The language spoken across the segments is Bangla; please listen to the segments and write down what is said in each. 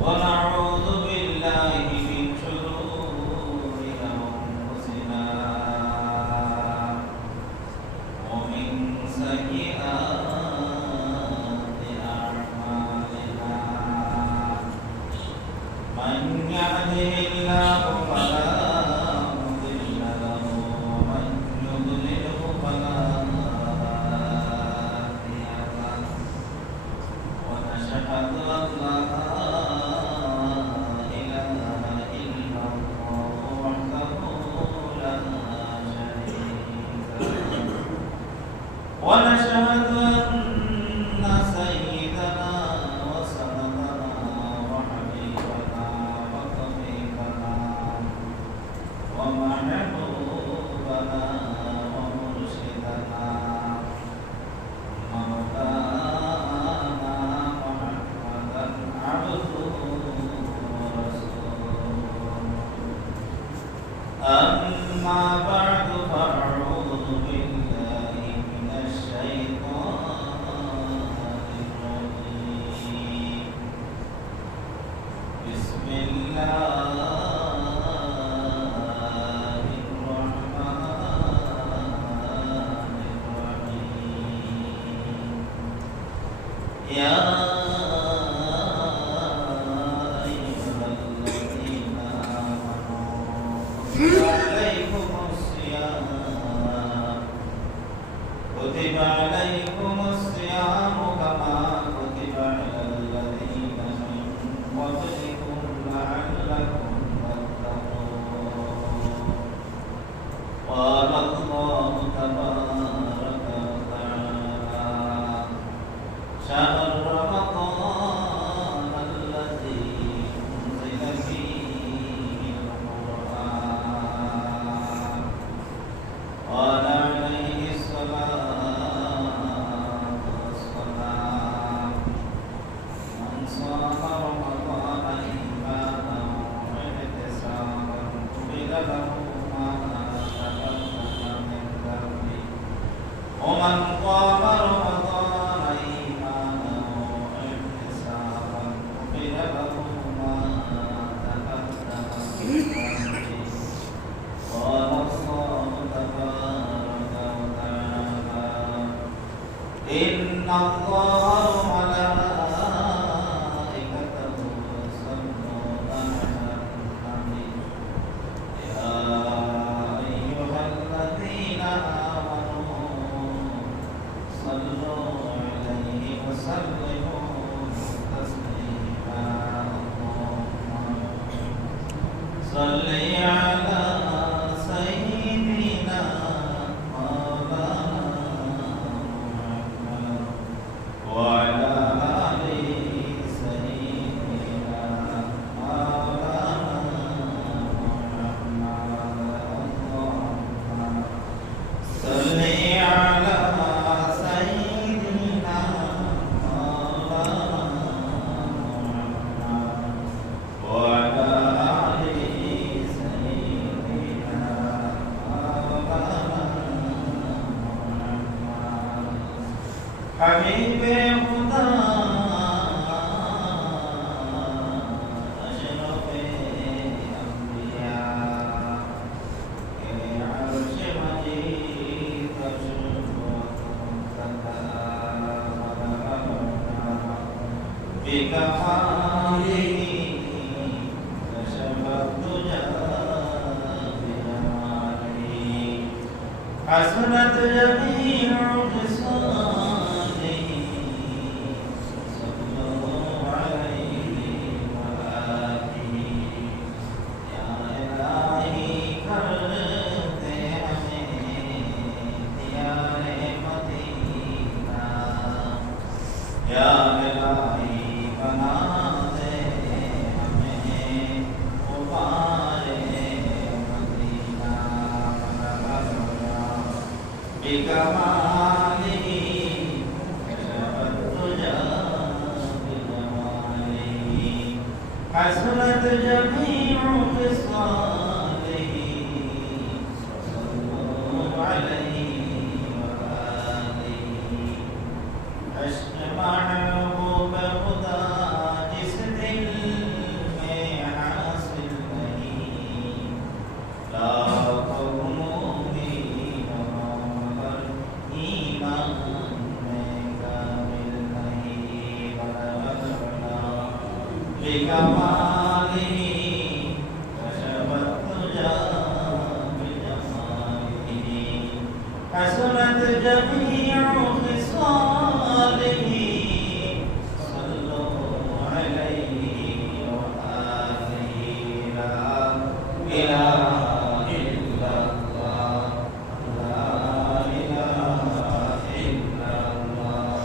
ونعوذ بالله من شرور أنفسنا ومن سيئات أعمالنا من يهده الله فلا مضل له ومن يضلله فلا هادي له ونشهد أن لا ونشهد أن سيدنا وسندنا وحبيبنا وطبيبنا ومحبوبنا ومرشدنا مولانا محمدا عبده ورسوله أما بعد فأعوذ بالله من الشيطان الرجيم بسم الله الرحمن الرحيم يا أيها الذين آمنوا كتب عليكم الصيام كما كتب على الذين من قبلكم لعلكم تتقون قال الله تبارك وتعالى شهر رمضان الذي أنزل فيه القرآن قال عليه الصلاة والسلام من صام رمضان إيمانا واحتسابا قبل له ما تقدم من ذنبه ومن قام رمضان إيمانا واحتسابا قبل له ما تقدم من ذنبه قال الله تبارك وتعالى إن الله وملائكته يصلون على النبي يا أيها الذين آمنوا صلوا عليه وسلموا تسليما اللهم صل على سيدنا مولانا محمد وعلى آل سيدنا مولانا محمد اللهم صل على سيدنا مولانا محمد وعلى آل سيدنا مولانا محمد حبيب خدا أشرف الأنبياء عرش مجيد تشرف بكماله كشف الدجى بجماله حسنت جميع خصاله صلوا عليه وآله يا إلهي करते हमें दियारे मदीना या इलाही बना दे हमें उपारे मदीना بكماله كشف الدجى بجماله حسنت جميع خصاله صلوا عليه وآله عشق محبوب خدا جس دل بكماله كشف الدجى بجماله حسنت جميع خصاله صلوا عليه وآله لا إله إلا الله لا إله إلا الله لا إله إلا الله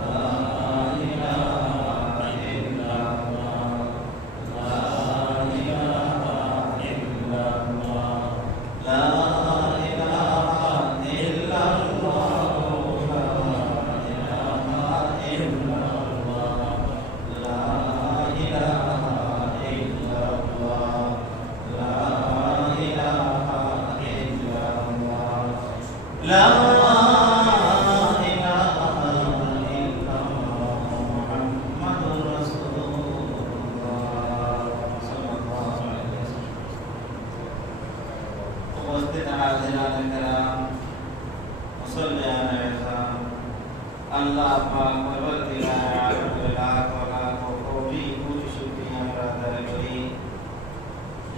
لا إله إلا الله لا إله إلا الله لا إله إلا الله لا إله إلا الله لا إله إلا الله لا إله إلا الله محمد رسول الله صلى الله عليه وسلم উপস্থিত হাজিরান کرام মুসল্লিয়ান ইকরাম আল্লাহ পাক পরবর্তীকার আলম লাখ লাখ কোটি কোটি শুকরিয়া আমরা আদায় করি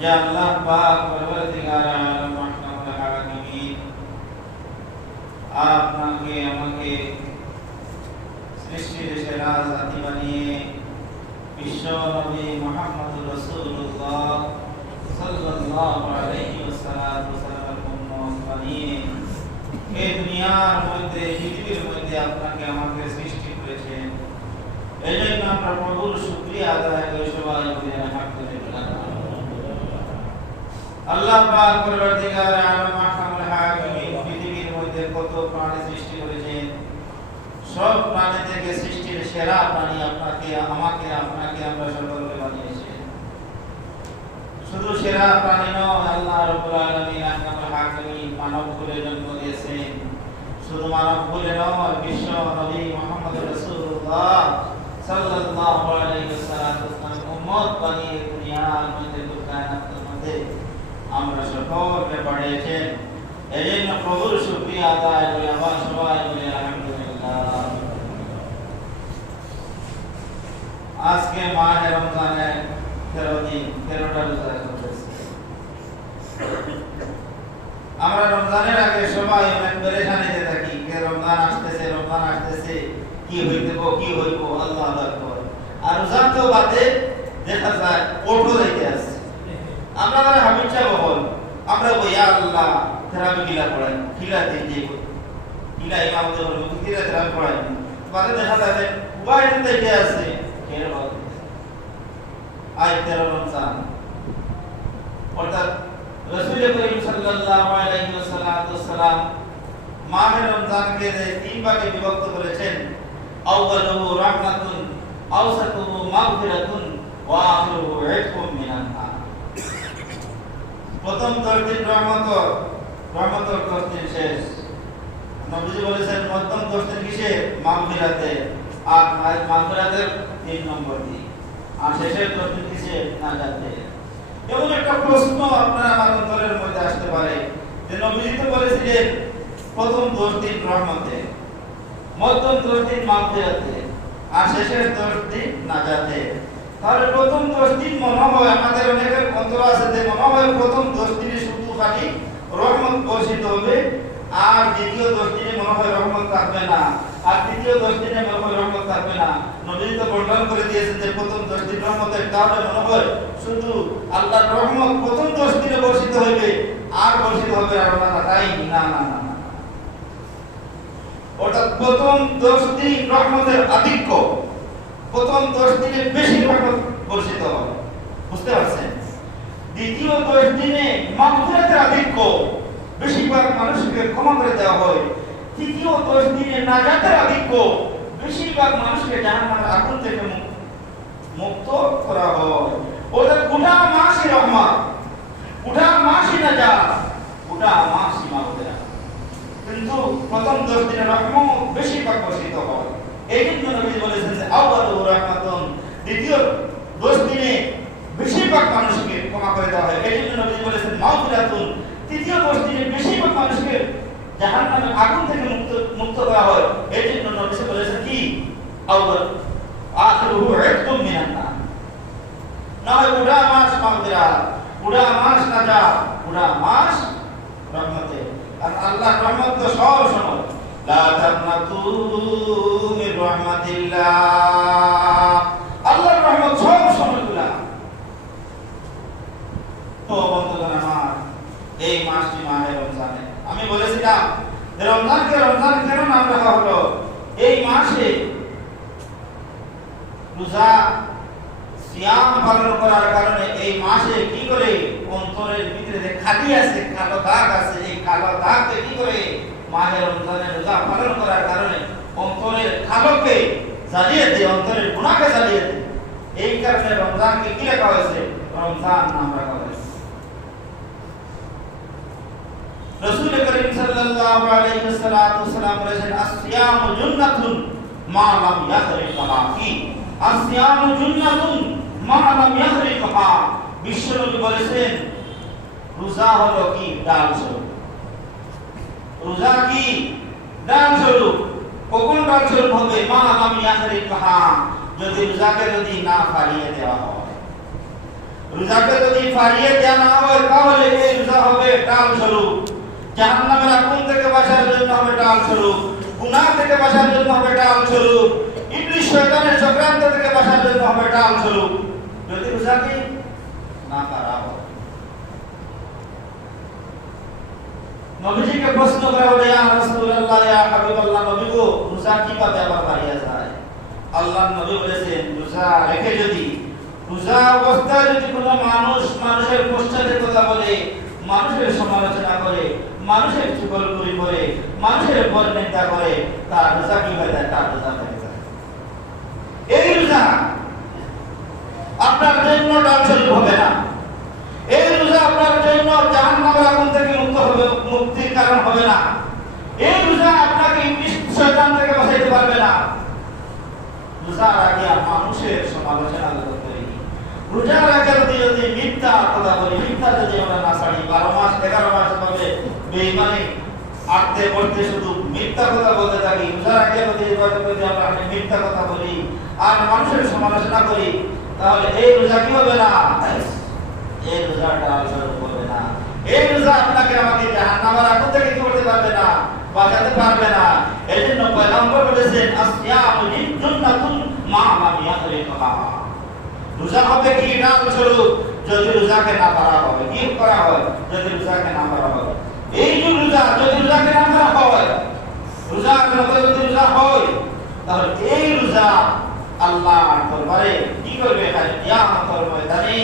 ইয়া আল্লাহ পাক পরবর্তীকার আলম মাহকামুল হাকিমিন আপনাকে আমাকে সৃষ্টির সেরা জাতি বানিয়ে বিশ্ব নবী মুহাম্মদুর রাসূলুল্লাহ সাল্লাল্লাহু আলাইহি ওয়াসাল্লাম উম্মত বানিয়ে এই দুনিয়ার মধ্যে পৃথিবীর মধ্যে আপনাকে আমাকে সৃষ্টি করেছেন এজন্য আমরা প্রভুর শুকরিয়া আদায় করি সবাই বলি আলহামদুলিল্লাহ আল্লাহ পাক পরবর্তীকার আলম মাহকামুল হাকিমিন পৃথিবীর মধ্যে কত প্রাণী সৃষ্টি করেছেন সব প্রাণী থেকে সৃষ্টির সেরা প্রাণী আপনাকে আমাকে আপনাকে আমরা সকলকে বানিয়েছেন শুধু সেরা প্রাণী নয় আল্লাহ রাব্বুল আলামিন আহকামুল হাকিমিন মানব কুলে জন্ম দিয়েছেন শুধু মানব কুলে নয় বিশ্ব নবী মুহাম্মদ রাসূলুল্লাহ সাল্লাল্লাহু আলাইহি ওয়াসাল্লাম উম্মত বানিয়ে দুনিয়ার মধ্যে কায়নাতের মধ্যে আমরা সকলকে পাঠিয়েছেন এজন্য প্রভুর শুকরিয়া আদায় করি আবার সবাই বলি আলহামদুলিল্লাহ আজকে মাহে রমজানের 13 দিন 13টা রোজা করতেছি আমরা রমজানের আগে সবাই অনেক পেরেশানিতে থাকি যে রমজান আসতেছে কি হইব আল্লাহ আকবার আর রোজার তো বাদে দেখা যায় ওঠো যাইতে আছে আমরা মানে হাবিজা বহল আমরা ইয়া আল্লাহ তেরাবি কিলা পড়াই কিলা দিন যে কিলা ইমামদের বলবো কিলা তেরাবি পড়াই বাদে দেখা যায় উবাই দিতে যাইতে আছে কেন বল আই 13 রমজান অর্থাৎ রাসূল করিম সাল্লাল্লাহু আলাইহি ওয়াসাল্লাম মাহে রমজানকে তিন ভাগে বিভক্ত করেছেন আউয়ালুহু রাহমাতুন আওসাতুহু মাগফিরাতুন ওয়া আখিরুহু ইতকুম মিনান নার প্রথম 10 দিন রহমতের 10 দিন শেষ নবীজি বলেছেন মধ্যম 10 দিন কিসে মাগফিরাতে আর মাগফিরাতের 3 নম্বর দিন আর শেষের 10 দিন কিসে নাজাতে এমন একটা প্রশ্ন আপনার আমার অন্তরের মধ্যে আসতে পারে যে নবীজি তো বলেছিলেন প্রথম 10 দিন রহমতে মধ্যম 10 দিন মাগফিরাতে আর শেষের 10 দিন নাজাতে তাহলে প্রথম 10 দিন মনে হয় আমাদের অনেকের অন্তর আছে যে মনে হয় প্রথম 10 দিনে শুধু খালি রহমত বর্ষিত হবে আর দ্বিতীয় 10 দিনে মনে হয় রহমত থাকবে না আর তৃতীয় 10 দিনে মনে হয় রহমত থাকবে না নবী তো বর্ণনা করে দিয়েছেন যে প্রথম 10 দিন রহমতের তাহলে মনে হয় শুধু আল্লাহর রহমত প্রথম 10 দিনে বর্ষিত হবে আর বর্ষিত হবে আর না তাই না অর্থাৎ প্রথম 10 দিন রহমতের আধিক্য প্রথম 10 দিনে বেশি রহমত বর্ষিত হবে বুঝতে পারছেন দ্বিতীয় 10 দিনে মাগফিরাতের আধিক্য বেশিরভাগ মানুষকে ক্ষমা করে দেওয়া হয় তৃতীয় 10 দিনে নাজাতের আধিক্য বেশিরভাগ মানুষকে জাহান্নামের আগুন থেকে মুক্ত করা হয় ওদের গোটা মাসই রহমত গোটা মাসই নাজাত গোটা মাসই মাগফিরাত কিন্তু প্রথম 10 দিনে রহমত বেশিরভাগ বর্ষিত হয় এই জন্য নবী বলেছেন যে আউয়ালু রাহমাতুন দ্বিতীয় 10 দিনে বেশিরভাগ মানুষকে ক্ষমা করে দেওয়া হয় এই জন্য নবী বলেছেন মাগফিরাতুন তৃতীয় 10 দিনে বেশিরভাগ মানুষকে জাহান্নামের আগুন থেকে মুক্ত করা হয় এই জন্য নবী বলেছেন কি আউয়াল আখিরুহু ইতকুম মিনান নার না হয় পুরা মাস মাগফিরাত, পুরা মাস নাজাত, পুরা মাস রহমতে। আর আল্লাহর রহমত তো সব সময়। লা তাকনাতু মির রাহমাতিল্লাহ, আল্লাহর রহমত সব সময় খোলা। তো বন্ধুগণ আমার, এই মাসটি মাহে রমজানে আমি বলেছিলাম যে রমজানকে রমজান কেন নাম রাখা হলো? এই মাসে রোজা সিয়াম পালন করার কারণে এই মাসে কি করে অন্তরের ভিতরে যে খালি আছে, কালো দাগ আছে, এই কালো দাগকে কি করে মাহে রমজানে রোজা পালন করার কারণে অন্তরের কালোকে জ্বালিয়ে দেয়, অন্তরের গুনাহকে জ্বালিয়ে দেয়। এই কারণে রমজানকে কি রাখা হয়েছে? রমজান নাম রাখা হয়েছে। রাসূল করিম সাল্লাল্লাহু আলাইহি ওয়াসাল্লাম বলেছেন, আসিয়ামু জুন্নাতুন মা লাম ইয়াহরিকহা ফি, আসিয়ামু জুন্নাতুন মা লাম ইয়াহরিকহা। বিশ্বনবী বলেছেন রোজা হলো কি ডাল স্বরূপ। রোজা কি ডাল স্বরূপ। কখন ডাল স্বরূপ হবে? মা লাম ইয়াহরিকহা, যদি রোজাকে যদি না ফাড়িয়ে দেওয়া হয়। রোজাকে যদি ফাড়িয়ে দেওয়া না হয় তাহলে এই রোজা হবে ডাল স্বরূপ। জাহান্নামের আগুন থেকে বাঁচার জন্য হবে ডাল স্বরূপ, গুনাহ থেকে বাঁচার জন্য হবে ডাল স্বরূপ, ইবলিস শয়তানের চক্রান্ত থেকে বাঁচার জন্য হবে ডাল স্বরূপ। যদি রোজাকে না করা হয়। নবীজিকে প্রশ্ন করা হলো, ইয়া রাসূলুল্লাহ, ইয়া হাবিবাল্লাহ, নবী গো, রোজা কিভাবে আবার পারিয়া যায়? আল্লাহর নবী বলেছেন, রোজা রেখে যদি, রোজা অবস্থায় যদি কোনো মানুষ মানুষের পশ্চাতে কথা বলে, মানুষের সমালোচনা করে, মানুষের চুগলখড়ি করে, মানুষের উপর নিন্দা করে, তার রোজা কি হয়ে যায়? তার রোজা ভেঙে যায়। এই রোজা আপনার জন্য ডাল স্বরূপ হবে না। এই রোজা আপনার জন্য জাহান্নামের আগুন থেকে মুক্তির কারণ হবে না। এই রোজা আপনাকে ইবলিস শয়তান থেকে বাঁচাইতে পারবে না। রোজার আগে মানুষের সমালোচনা করি, রোজার আগে যদি মিথ্যা কথা বলি, মিথ্যা যদি আমরা না ছাড়ি, 12 মাস 11 মাস ভাবে বেঈমানি আটতে পড়তে শুধু মিথ্যা কথা বলতে থাকি, রোজার আগে যদি আমরা মিথ্যা কথা বলি আর মানুষের সমালোচনা করি, তাহলে এই রোজা কি হবে না? এই রোজাটা স্বরূপ হবে না। এই রোজা আপনাকে আমাকে জাহান্নামের আগুন থেকে কি করতে পারবে না? বাঁচাতে পারবে না। এজন্য পয়গম্বর বলেছেন, আসিয়ামু জুন্নাতুন মা লাম ইয়াহরিকহা। রোজা হবে কি ডাল স্বরূপ যদি রোজাকে না পারা হবে, কি করা হয়? যদি রোজাকে না পারা হবে। এই যে রোজা যদি রোজাকে না পারা হয়, রোজা যদি রোজা হয়, তাহলে এই রোজা আল্লাহর দরবারে কি করবে? কিয়ামতের ময়দানে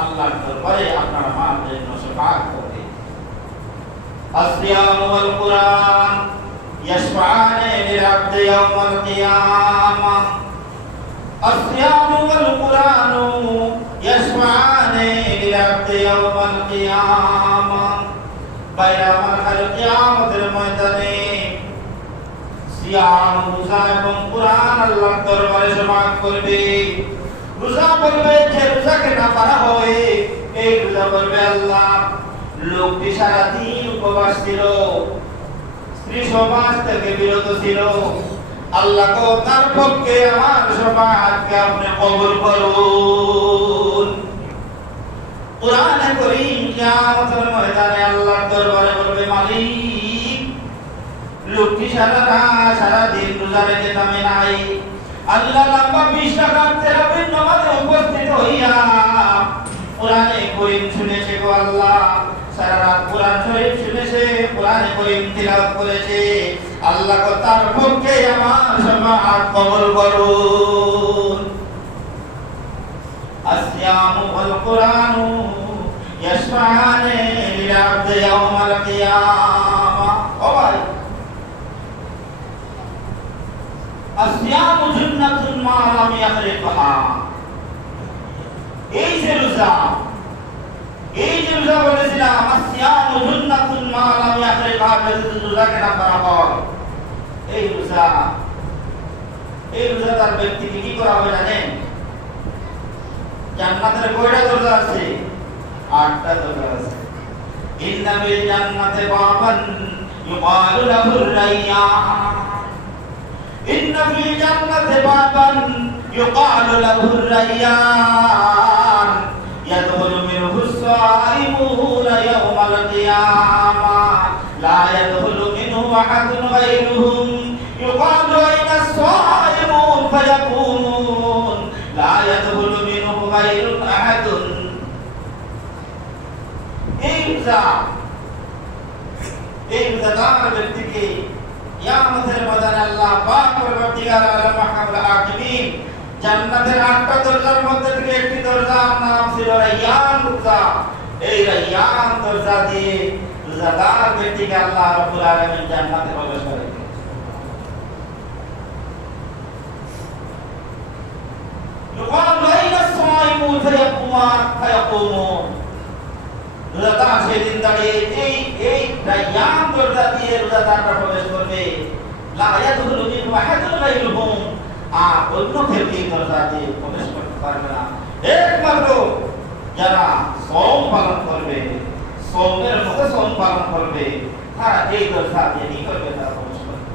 আল্লাহর দরবারে আপনার আমার জন্য শাফাআত করবে। আসিয়ামু ওয়াল কুরআন ইয়াশফাআনি লিল আবদি ইয়াওমাল কিয়ামাহ। আসিয়ামু ওয়াল কুরআন ইয়াশফাআনি লিল আবদি ইয়াওমাল কিয়ামাহ। বাইরে আমার কিয়ামতের ময়দানে সিয়াম, রোজা এবং কুরআন আল্লাহর দরবারে শাফাআত করবে। রোজা বলবে যে রোজাকে না পারা হয়, এই রোজা বলবে, আল্লাহ, লোকটি সারাদিন উপবাস ছিল, স্ত্রী সমাজ থেকে বিরত ছিল, আল্লাহ গো, তার পক্ষে আমার শাফাআতকে আপনি কবুল করুন। কুরআনে কারীম কিয়ামতের ময়দানে আল্লাহর দরবারে বলবে, মালিক, লোকটি সারাদিন রোজা রেখে থামে নাই। আল্লাহ লম্বা 20 রাকাত তেরাবির নামাজে উপস্থিত হইয়া কুরআনে কারীম শুনেছে গো আল্লাহ, সারা রাত কুরআন শরীফ শুনেছে, কুরআনে কারীম তিলাওয়াত করেছে, আল্লাহ গো, তার পক্ষে আমার শাফাআত কবুল করুন। আসিয়ামু ওয়াল কুরআনু ইয়াশফাআনি লিল আবদি ইয়াওমাল কিয়ামাহ। ও ভাই, আসিয়ামু জুন্নাতুন মা লাম ইয়াহরিকহা। এই যে রোজা বলেছিলাম, আসিয়ামু জুন্নাতুন মা লাম ইয়াহরিকহা, যদি রোজাকে না করা হয়, এই রোজা তার ব্যক্তিকে কি করা হবে জানেন? জান্নাতের কয়টা দরজা আছে? 8টা দরজা আছে। ইন্না ফিল জান্নাতি বাবান ইউকালু লাহুর রায়্যান। ইন্না ফিল জান্নাতি বাবান ইউকালু লাহুর রায়্যান। يدخل منه الصائمون يوم القيامة لا يدخل منه أحد غيرهم يقال أين الصائمون فيقولون لا يدخل منه غير أحد এই রোজাদার ব্যক্তিকে কিয়ামতের ময়দানে আল্লাহ পাক পরবর্তীকার আলম মাহমুদ আকিমিন জান্নাতের 8টা দরজার মধ্যে থেকে একটি দরজার নাম ছিল রায়্যান দরজা। এই রায়্যান দরজা দিয়ে রোজাদার ব্যক্তিকে আল্লাহ রাব্বুল আলামিন জান্নাতে প্রবেশ করাবেন। يقال أين الصائمون فيقومون রোজাদার সেদিন দাঁড়িয়ে এই রায়্যান দরজা দিয়ে রোজাদাররা প্রবেশ করবে। লা ইয়াদখুলু মিনহু আহাদুন গায়রুহুম, আর অন্য কেউ এই দরজা দিয়ে প্রবেশ করতে পারবে না, একমাত্র যারা সওম পালন করবে, সওমের মতো সওম পালন করবে, তারা এই দরজা দিয়ে কি করবে, তারা প্রবেশ করবে।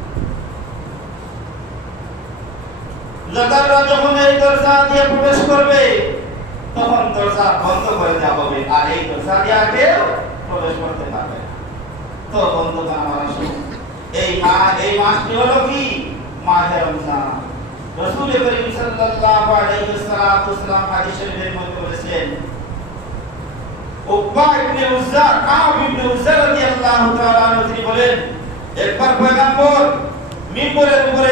রোজাদাররা যখন এই দরজা দিয়ে প্রবেশ করবে তখন দরজা বন্ধ করে দেওয়া হবে, আর এই দরজা দিয়ে কেউ প্রবেশ করতে পারবে না। তো বন্ধুগণ আমার আসুন, এই মাসটি হলো কি মাহে রমজান। রাসূল করিম সাল্লাল্লাহু আলাইহি ওয়াসাল্লাম হাদিস শরীফের মধ্যে বলেছেন, উকবা ইবনে উজ্জা, কাব ইবনে উজ্জা রাদিয়াল্লাহু তাআলা আনহু তিনি বলেন, একবার পয়গম্বর মিম্বরের উপরে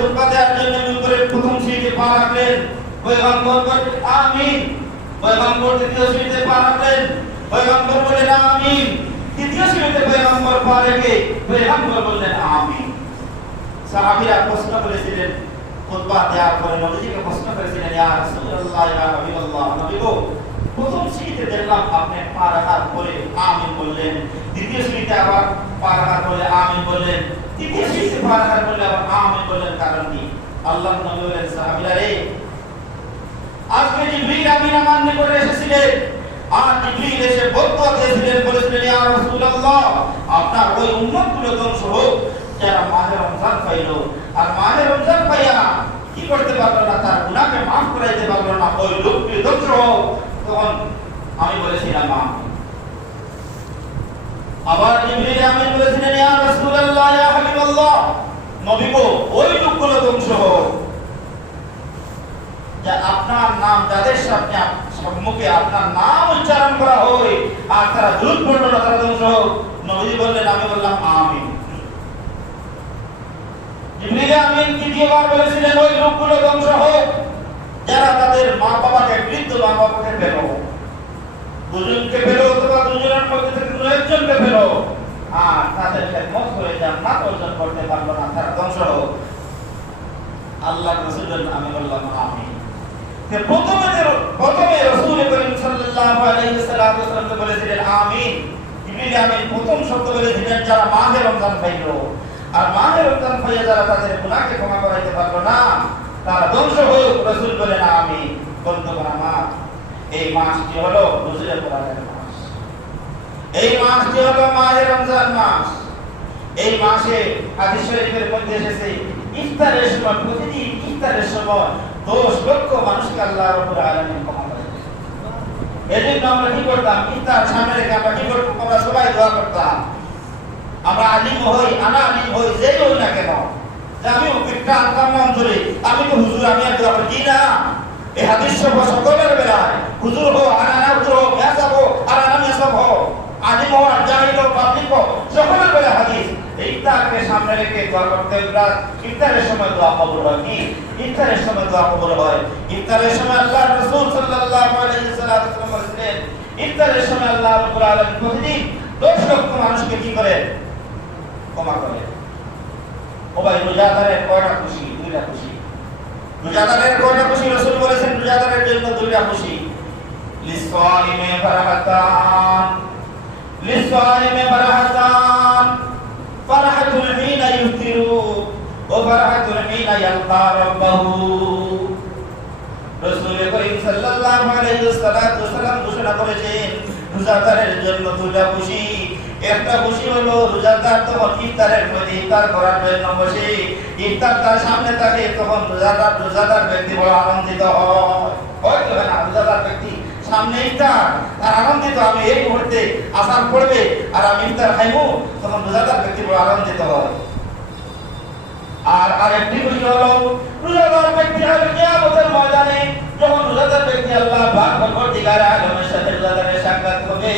খুতবা দেওয়ার জন্য মিম্বরের প্রথম সিঁড়িতে পা রাখলেন, পয়গম্বর বললেন আমিন। পয়গম্বর দ্বিতীয় সিঁড়িতে পা রাখলেন, পয়গম্বর বললেন আমিন। তৃতীয় সিঁড়িতে পয়গম্বর পা রেখে পয়গম্বর বললেন আমিন। সাহাবীরা প্রশ্ন করেছিলেন, খুতবা দেওয়ার পরে নবীজিকে প্রশ্ন করেছিলেন, ইয়া রাসূলুল্লাহ ইয়া হাবিবাল্লাহ, নবী গো, প্রথম সিঁড়িতে দেখলাম আপনি পা রাখার পরে আমিন বললেন, দ্বিতীয় সিঁড়িতে আবার পা রাখার পরে আমিন বললেন, তৃতীয় সিঁড়িতে পা রাখার পরে আবার আমিন বললেন, কারণ কি? আল্লাহর নবী বলেন, সাহাবীরা রে, আজকে জিবরিল আমিন আমার নিকটে এসেছিলেন, আর জিবরিল এসে বলতে দিয়েছিলেন, বলেছিলেন, ইয়া রাসূলুল্লাহ, আপনার ওই উম্মতগুলো ধ্বংস হোক যারা মাহে রমজান পাইলো, আর মাহে রমজান পাইয়া কি করতে পারলো না, তার গুনাহকে মাফ করাইতে পারলো না, ওই লোকটি ধ্বংস হোক। তখন আমি বলেছিলাম আমিন। আবার জিবরিল আমিন বলেছিলেন, ইয়া রাসূলুল্লাহ ইয়া হাবিবাল্লাহ, নবী গো, ওই লোকগুলো ধ্বংস হোক যা আপনার নাম, যাদের সম্মুখে আপনার নাম উচ্চারণ করা হয় আর তারা দুরূদ পড়ল না, তারা ধ্বংস হোক। নবী বললেন, আমি বললাম আমিন। জিবরিল আমিন দ্বিতীয়বার বলেছিলেন, ওই লোকগুলো ধ্বংস হোক যারা তাদের মা বাবাকে, বৃদ্ধ মা বাবাকে পেল, দুজনকে পেল অথবা দুজনের মধ্যে থেকে একজনকে পেল, আর তাদের খেদমত করে জান্নাত অর্জন করতে পারলো না, তারা ধ্বংস হোক। আল্লাহর রাসূল আমি বললাম আমিন। প্রথমে রাসূল করিম সাল্লাল্লাহু আলাইহি ওয়াসাল্লাম বলেছিলেন আমিন। জিবরিল আমিন প্রথম শব্দ বলেছিলেন যারা মাহে রমজান পাইল, আর মাহে রমজান পাইয়া যারা তাদের গুনাহকে ক্ষমা করাইতে পারলো না, তারা ধ্বংস হোক, রাসূল বলেন আমিন। বন্ধুগণ আমার, এই মাসটি হলো নজরে কোরআনের মাস, এই মাসটি হলো মাহে রমজান মাস। এই মাসে হাদিস শরীফের মধ্যে এসেছে, ইফতারের সময়, প্রতিদিন ইফতারের সময় 10 লক্ষ মানুষকে আল্লাহ রাব্বুল আলামিন ক্ষমা করে দেন। এজন্য আমরা কি করতাম, ইফতার সামনে রেখে আমরা কি করতাম, আমরা সবাই দোয়া করতাম। আমরা আলিম হই, আনা আলিম হই, যেই হই না কেন, যে আমি একটা আনতাম অন্তরে, আমি তো হুজুর, আমি আর দোয়া করি না। এই হাদিস সকলের বেলায় হুজুর হো, আনা হুজুর হো, মেসাব হো, আর আনা মেসাব হো, আলিম হো আর জাহিল হো, পাবলিক হো, সকলের বেলায় হাদিস। ইফতারকে সামনে রেখে দোয়া করতে হয়। ইফতারের সময় দোয়া কবুল হয় কি? ইফতারের সময় দোয়া কবুল হয়। ইফতারের সময় আল্লাহর রাসূল সাল্লাল্লাহু আলাইহি ওয়াসাল্লাম বলেছেন, ইফতারের সময় আল্লাহ রাব্বুল আলামিন প্রতিদিন 10 লক্ষ মানুষকে কি করে, ক্ষমা করে। ও ভাই, রোজাদারের কয়টা খুশি? 2টা খুশি। রোজাদারের কয়টা খুশি? রাসূল বলেছেন রোজাদারের জন্য 2টা খুশি। লিসাইমি ফারাহাতান, লিসাইমি ফারাহাতান, ফারাহাতুল হিনা ইফতিরু ওয়া ফারাহাতুল হিনা ইয়ালকা রাব্বাহু। রাসূল করিম সাল্লাল্লাহু আলাইহি ওয়াসাল্লাম ঘোষণা করেছেন রোজাদারের জন্য 2টা খুশি। একটা খুশি হলো রোজাদার তখন ইফতারের মধ্যে ইফতার করার জন্য বসে, ইফতার তার সামনে থাকে, তখন রোজাদার ব্যক্তি বড় আনন্দিত হয়। হয়তো না রোজাদার ব্যক্তি সামনে ইফতার আর আনন্দিত, আমি এই মুহূর্তে আসার পড়বে আর আমি ইফতার খাইবো, তখন রোজাদার ব্যক্তি বড় আনন্দিত হয়। আর আরেকটি বিষয় হলো রোজাদার ব্যক্তি কিয়ামতের ময়দানে যখন রোজাদার ব্যক্তি আল্লাহ পাক পরবর্তীকার আলমের সাথে রোজাদারের সাক্ষাৎ হবে,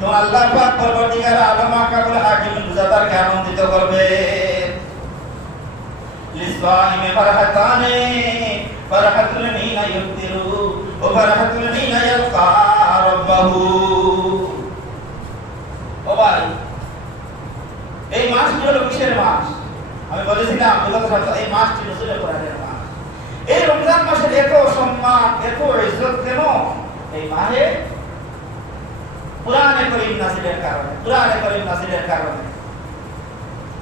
তখন আল্লাহ পাক পরবর্তীকার আলম আকাবুল হাকিম রোজাদারকে আনন্দিত করবে। লিসওয়াইমি ফারহাতানে ফারহাতুল হিনা ইফতিরু ওয়া ফারহাতুল হিনা ইয়ালকা রাব্বাহু। ও ভাই, এই মাসটি হলো কিসের মাস? আমি বলেছিলাম এই মাসটি রসুলের কোরআনের মাস। এই রমজান মাসের এত সম্মান, এত ইজ্জত কেন? এই মাসে কুরআনে কারীম নাযিলের কারণে, কুরআনে কারীম নাযিলের কারণে।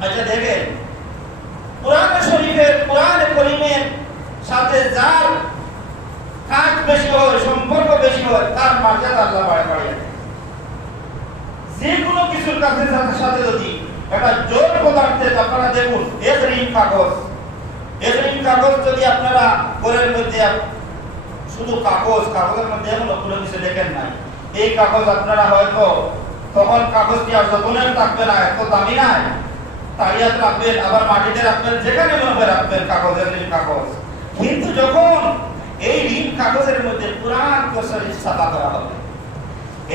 আচ্ছা দেখেন, কুরআনে শরীফের, কুরআনে কারীমের সাথে যার কাজ বেশি হয়, সম্পর্ক বেশি হয়, তার মর্যাদা আল্লাহ বাড়িয়ে দেয়। যে কোনো কিছুর কাছে সাথে যদি একটা জোর পদার্থের, আপনারা দেখুন এগ্রিম কাগজ, এগ্রিম কাগজ যদি আপনারা ঘরের মধ্যে শুধু কাগজ, কাগজের মধ্যে এমন কোনো কিছু লেখেন নাই, এই কাগজ আপনারা হয়তো তখন কাগজটি আর যতনের থাকবে না, এত দামি নাই, তাড়িয়াত রাখবেন, আবার মাটিতে রাখবেন, যেখানে মনে হয় রাখবেন কাগজের ঋণ কাগজ। কিন্তু যখন এই ঋণ কাগজের মধ্যে কোরআন শরীফ ছাপা করা হবে,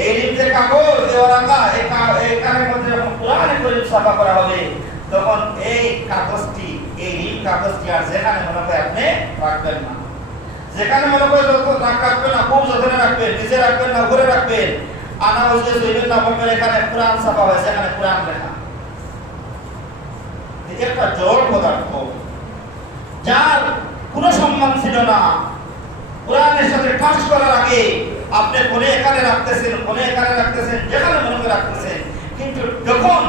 এই ঋণ যে কাগজ দেওয়া রাখা, এই কাগজের মধ্যে যখন কোরআনে কারীম ছাপা করা হবে, তখন এই কাগজটি, এই ঋণ কাগজটি আর যেখানে মনে হয় আপনি রাখবেন না, যেখানে মনে হয় যত রাখবেন না, খুব যত্নে রাখবেন, নিচে রাখবেন না, ঘরে রাখবেন, আনা বুঝে চলবেন না, বলবেন এখানে কোরআন ছাপা হয়েছে, এখানে কোরআন লেখা। একটা জড় পদার্থ যার কোনো সম্মান ছিল না, কোরআনের সাথে টাচ করার আগে আপনি কোনে এখানে রাখতেছেন, কোনে এখানে রাখতেছেন, যেখানে মনে করে রাখতেছেন, কিন্তু যখন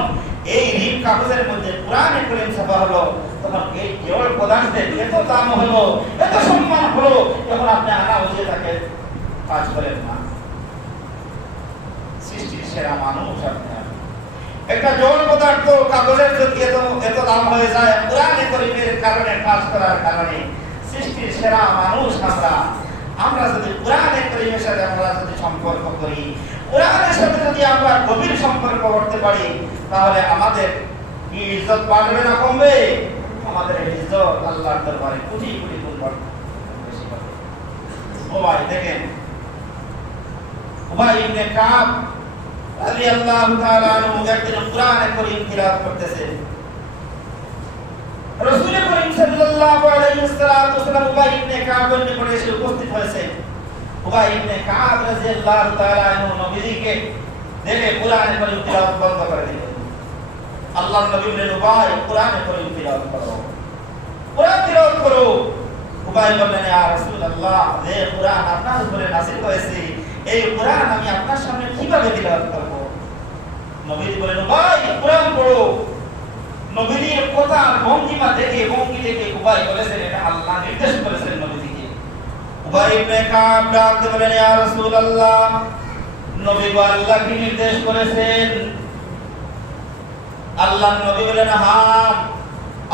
এই ঋণ কাগজের মধ্যে কোরআনে কারীম ছাপা হলো, তখন এই জড় পদার্থের এত দাম হলো, এত সম্মান হলো, তখন আপনি আনা বুঝে তাকে কাজ করেন না। সৃষ্টির সেরা মানুষ আপনি। একটা জড় পদার্থ কাগজের যদি এত দাম হয়ে যায়, কোরআনে কারীমের কারণে কাজ করার কারণে সৃষ্টির সেরা মানুষ আমরা যদি কোরআনে কারীমের সাথে আমরা যদি সম্পর্ক করি, কোরআনের সাথে যদি আমরা গভীর সম্পর্ক করতে পারি, তাহলে আমাদের কি ইজ্জত বাড়বে না কমবে? আমাদের ইজ্জত আল্লাহর দরবারে কোটি কোটি গুণ বেশি হবে। ও ভাই দেখেন, উবাই ইবনে কাব রাদিয়াল্লাহু তাআলা আনহু একদিন কোরআনে কারীম তিলাওয়াত করতেছেন। রাসূল করিম সাল্লাল্লাহু আলাইহি ওয়াসাল্লাম উবাই ইবনে কাবের নিকটে এসে উপস্থিত হয়েছে। উবাই ইবনে কাব রাদিয়াল্লাহু তাআলা আনহু নবীকে দেখে কোরআনে কারীম তিলাওয়াত বন্ধ করে দিলেন। আল্লাহর নবী বললেন, উবাই কোরআনে কারীম তিলাওয়াত করো, কোরআন তিলাওয়াত করো। উবাই বললেন, ইয়া রাসূলুল্লাহ, যে কোরআন আপনার উপরে নাযিল হয়েছে, এই কোরআন আমি আপনার সামনে কিভাবে তিলাওয়াত করব? নবী বললেন, উবাই কোরআন পড়ো। নবীর কথা ভঙ্গি দেখে উবাই বলেছেন, এটা আল্লাহ নির্দেশ করেছেন নবীকে। উবাই ইবনে কাব ডাকতে বলেন, ইয়া রাসূলুল্লাহ, নবী আল্লাহ কি নির্দেশ করেছেন? আল্লাহর নবী বলেন, হ্যাঁ,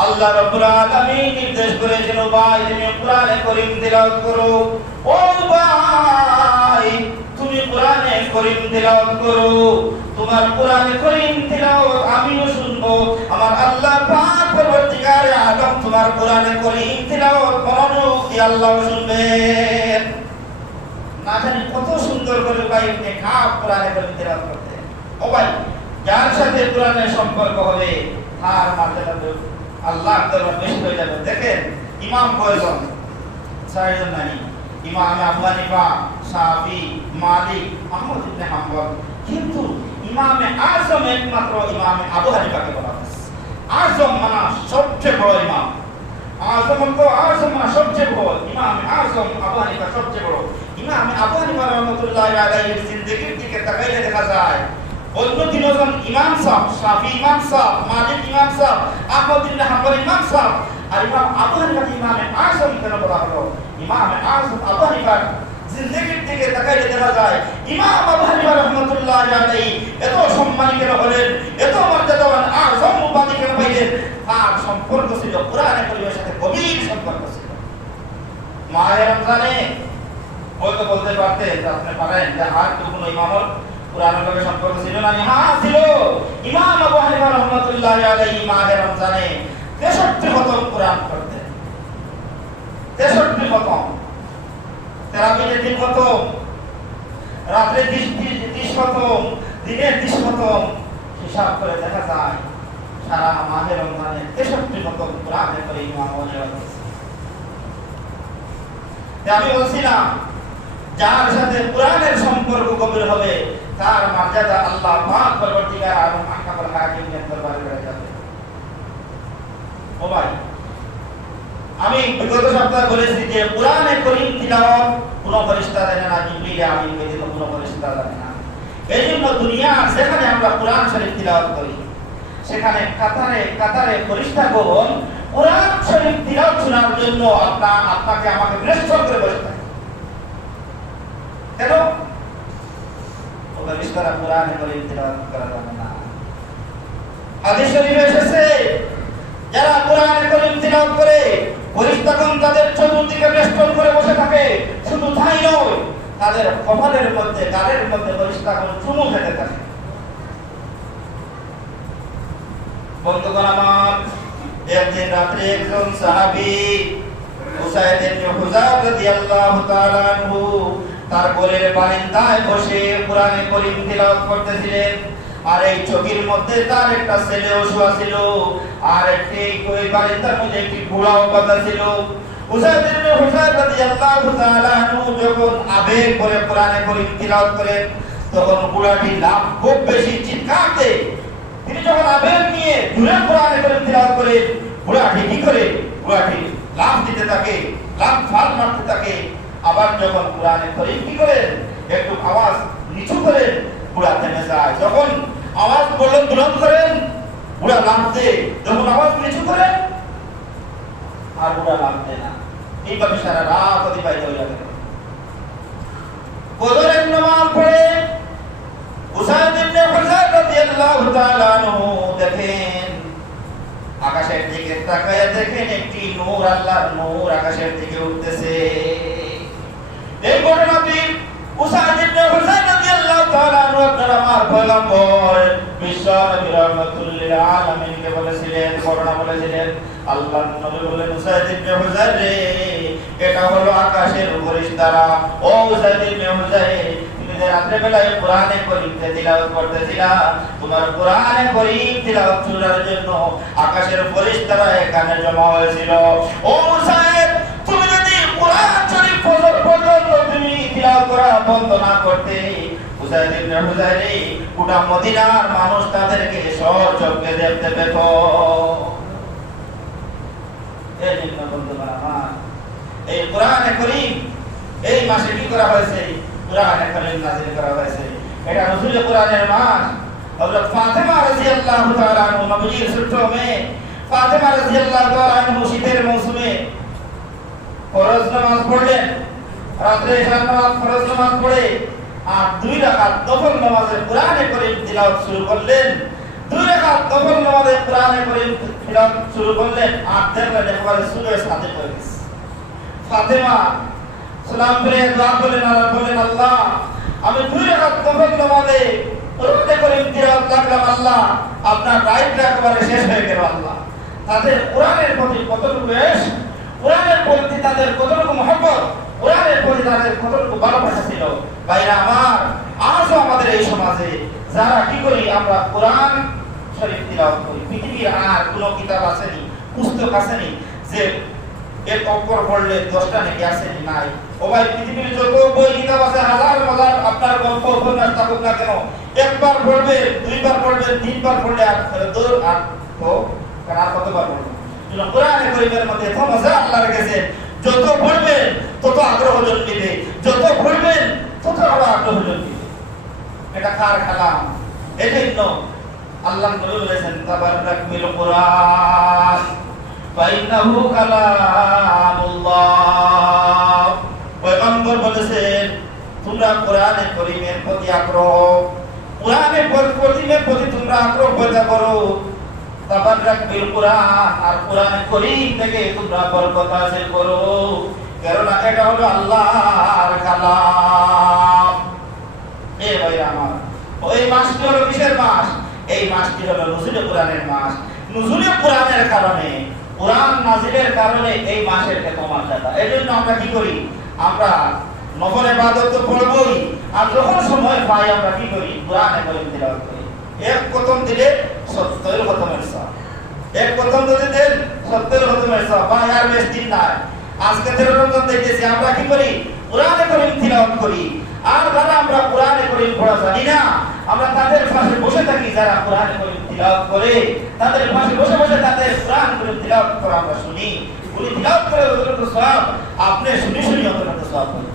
আল্লাহ রাব্বুল আলামিন নির্দেশ করেছেন, উবাই তুমি কোরআনে কারীম তিলাওয়াত করো। ও উবাই, তুমি কোরআনে কারীম তিলাওয়াত করো। তোমার কোরআনে কারীম তিলাওয়াত আমিও শুনবো। আমার আল্লাহ পাক পরবর্তীকারে আদম তোমার কোরআনে কারীম তিলাওয়াত মনোযোগ দিয়ে আল্লাহ শুনবেন। না জানি কত সুন্দর করে উবাই ইবনে কাব কোরআনে কারীম তিলাওয়াত করতেন। ও ভাই, যার সাথে কোরআনের সম্পর্ক হবে তার মর্যাদা আল্লাহর দরবারে বেশি হয়ে যাবে। দেখেন, ইমাম কয়জন? চারজন নাই। ইমাম আবু হানিফা, শাফি, মালিক, আহমদ ইবনে হাম্বল। কিন্তু ইমামে আজম একমাত্র ইমামে আবু হানিফাকে বলা হয় আজম, মানে সবচেয়ে বড় ইমাম। আজম তো আজম মানে সবচেয়ে বড়। ইমামে আজম আবু হানিফা সবচেয়ে বড়। ইমামে আবু হানিফা রাহমাতুল্লাহি আলাইহির জিন্দেগির দিকে তাকাইলে দেখা যায় অন্য তিনজন ইমাম সাহেব, শাফি ইমাম সাহেব, মালিক ইমাম সাহেব, আহমদ ইবনে হাম্বল ইমাম সাহেব, আর ইমাম আবু হানিফা ইমামে আজম কেন বলা হলো? ইমামে আজম আবু হানিফার জিন্দেগির দিকে তাকাইলে দেখা যায় ইমাম আবু হানিফা রাহমাতুল্লাহি আলাইহি এত সম্মানী কেন হলেন, এত মর্যাদাবান আজম উপাধি কেন পাইলেন? তার সম্পর্ক ছিল কোরআনে কারীমের সাথে গভীর সম্পর্ক ছিল। মাহে রমজানে হয়তো বলতে পারতেন যে আপনি পারেন যে আর তো কোনো ইমামর কোরআনের লগে সম্পর্ক ছিল না? হ্যাঁ ছিল। ইমাম আবু হানিফা রাহমাতুল্লাহি আলাইহি মাহে রমজানে 63 খতম কোরআন পড়তেন। 63 খতম। তারাবিতে 3 খতম, রাতে 30 খতম, দিনে 30 খতম। হিসাব করে দেখা যায় সারা মাহে রমজানে 63 খতম কোরআনে করে ইমাম হয়েছে। আমি বলছিলাম যার সাথে কোরআনের সম্পর্ক গভীর হবে তার মর্যাদা আল্লাহ পাক পরবর্তীকার আলম আহকামুল হাকিমের দরবারে বেড়ে যাবে। ও ভাই, আমি বিগত সপ্তাহে বলেছি যে কোরআনে কারীম তিলাওয়াত কোন ফেরেশতা জানে না, জিবরিল আমিন ব্যতীত কোন ফেরেশতা জানে না। এজন্য দুনিয়া যেখানে আমরা কোরআন শরীফ তিলাওয়াত করি সেখানে কাতারে কাতারে ফেরেশতাগণ কোরআন শরীফ তিলাওয়াত শোনার জন্য আপনাকে আমাকে বেষ্টন করে বসে থাকে। কেন? ফেরেশতারা কোরআনে কারীম তিলাওয়াত করা জানে না। হাদিস শরীফে এসেছে যারা কোরআনে কারীম তিলাওয়াত করে ফেরেশতাগণ তাদের চতুর্দিকে বেষ্টন করে বসে থাকে। শুধু তাই নয়, তাদের কপালের মধ্যে গালের মধ্যে ফেরেশতাগণ চুমু খেতে থাকে। বন্ধুগণ আমার, একদিন রাতে একজন সাহাবী উসাইদ ইবনে হুযার রাদিয়াল্লাহু তাআলা আনহু তার ঘরের বারান্দায় বসে কোরআনে কারীম তিলাওয়াত করতেছিলেন। আর এই চোখের মধ্যে তার একটা ছেলেও শোয়া ছিল, আর একটি ওই বারান্দার মধ্যে একটি ঘোড়াও বাঁধা ছিল। উসাইদ ইবনে হুযার রাদিয়াল্লাহু তাআলা আনহু যখন আবেগ করে কোরআনে কারীম তিলাওয়াত করেন তখন ঘোড়াটি লাফ খুব বেশি চিৎকার দেয়। তিনি যখন আবেগ নিয়ে জোরে কোরআনে কারীম তিলাওয়াত করেন ঘোড়াটি কি করে? ঘোড়াটি লাফ দিতে থাকে, লাফ ফাল মারতে থাকে। আবার যখন কোরআনে কারীম কি করেন একটু আওয়াজ নিচু করেন ঘোড়া থেমে যায়। যখন আওয়াজ বুলন্দ করেন ঘোড়া লাফ দেয়, যখন আওয়াজ নিচু করেন আর ঘোড়া লাফ দেয় না। এইভাবে সারা রাত অতিবাহিত হয়ে যাবে। ফজরের নামাজ পড়ে উসাইদ ইবনে হুযার রাদিয়াল্লাহু তাআলা আনহু দেখেন আকাশের দিকে তাকায়া দেখেন একটি নূর, আল্লাহর নূর আকাশের দিকে উঠতেছে। এই ঘটনাটি উসাইদ ইবনে হুযার রাদিয়াল্লাহু তাআলা আনহু আপনার আমার পয়গম্বর বিশ্ব নবী রাহমাতুল লিল আলামিনকে বলেছিলেন, ঘটনা বলেছিলেন। আল্লাহর নবী বলেন, উসাইদ ইবনে হুযার রে, এটা হলো আকাশের ফেরেশতারা। ও উসাইদ ইবনে হুযার, রাত্রে বেলায় কোরআনে কারীম তিলাওয়াত করতেছিলা, তোমার কোরআনে কারীম তিলাওয়াত শোনার জন্য আকাশের ফেরেশতারা এখানে জমা হয়েছিল। ও মুসাইব, তুমি যদি কোরআন শরীফ ফজর পর্যন্ত তুমি তিলাওয়াত করা বন্ধ না করতে, উসাইদ ইবনে হুযার গোটা মদিনার মানুষ তাদেরকে সচক্ষে দেখতে পেত। এই জন্য বন্ধুরা আমার, এই কোরআনে কারীম এই মাসে কি করা হয়েছে? কোরআনে কারীম নাযিল করা হয়েছে। এটা নজুল কোরআনের মাস। হযরত ফাতেমা রাদিয়াল্লাহু তাআলা আনহা নবীর ছোট মেয়ে ফাতেমা রাদিয়াল্লাহু তাআলা আনহা শীতের মৌসুমে ফরজ নামাজ পড়লেন। রাতে ইশার নামাজ ফরজ নামাজ পড়ে আর 2 রাকাত নফল নামাজে কোরআনে কারীম তিলাওয়াত শুরু করলেন। 2 রাকাত নফল নামাজে কোরআনে কারীম তিলাওয়াত শুরু করলেন আর দেখলেন একেবারে সূরা সাদিক হয়ে গেছে। ফাতেমা সালাম ফিরে দোয়া করলেন আর বললেন, আল্লাহ, আমি 2 রাকাত নফল নামাজে কোরআনে কারীম তিলাওয়াত করলাম, আল্লাহ আপনার রাইটটা একেবারে শেষ হয়ে গেল। আল্লাহ, তাদের কোরআনের প্রতি কতটুকু ইশ, কোরআনের প্রতি তাদের কতটুকু মহব্বত, কোরআনের প্রতি তাদের কতটুকু ভালোবাসা ছিল। ভাইরা আমার, আজও আমাদের এই সমাজে যারা কি করি, আমরা কোরআন শরীফ তিলাওয়াত করি। পৃথিবীর আর কোনো কিতাব আসেনি, পুস্তক আসেনি যে এক অক্ষর পড়লে 10টা নেকি আসেনি, নাই। ও ভাই, পৃথিবীর যত বই কিতাব আছে, হাজার হাজার আপনার গল্প উপন্যাস থাকুক না কেন, একবার পড়বে, 2বার পড়বে, 3বার পড়লে আর দূর আর তো আর কতবার পড়বে। কোরআনে কারীমের মধ্যে এত মজা আল্লাহ রেখেছে, যত পড়বেন তত আগ্রহ জন্মিবে, যত পড়বেন তত আরো আগ্রহ জন্মিবে। এটা কার কালাম? এজন্য আল্লাহ নবী বলেছেন, তাবারাক বিল কুরআন ফাইন্নাহু কালামুল্লাহ। পয়গম্বর বলেছেন, তোমরা কোরআনে কারীমের প্রতি আগ্রহ, কোরআনের প্রতি তোমরা আগ্রহ পয়দা করো। তাবারাক বিল কুরআন, আর কোরআনে কারীম থেকে তোমরা বরকত হাসিল করো। কারণ এটা হলো আল্লাহর কালাম। এ ভাইরা আমার, ওই মাসটি হলো কিসের মাস? এই মাসটি হলো নুজুলে কোরআনের মাস। নুজুলে কোরআনের কারণে, কোরআন নাজিলের কারণে এই মাসের এত মর্যাদা। এজন্য আমরা কি করি? আমরা নফল ইবাদত তো পড়বই, আর যখন সময় পাই আমরা কি করি? কোরআনে কারীম তিলাওয়াত করি। এক খতম দিলে 70 খতমের সওয়াব। এক খতম যদি দেন 70 খতমের সওয়াব। ভাই আর বেশ দিন নাই, আজকে 13 রমজান দেখতেছি, আমরা কি করি? কোরআনে কারীম তিলাওয়াত করি। আর যারা আমরা কোরআনে কারীম পড়া জানি না, আমরা তাদের পাশে বসে থাকি, যারা কোরআনে কারীম তিলাওয়াত করে তাদের পাশে বসে বসে তাদের কোরআন কারীম তিলাওয়াত করা আমরা শুনি। উনি তিলাওয়াত করে যতটুকু সওয়াব, আপনি শুনি শুনি ততটুকু সওয়াব পাবেন।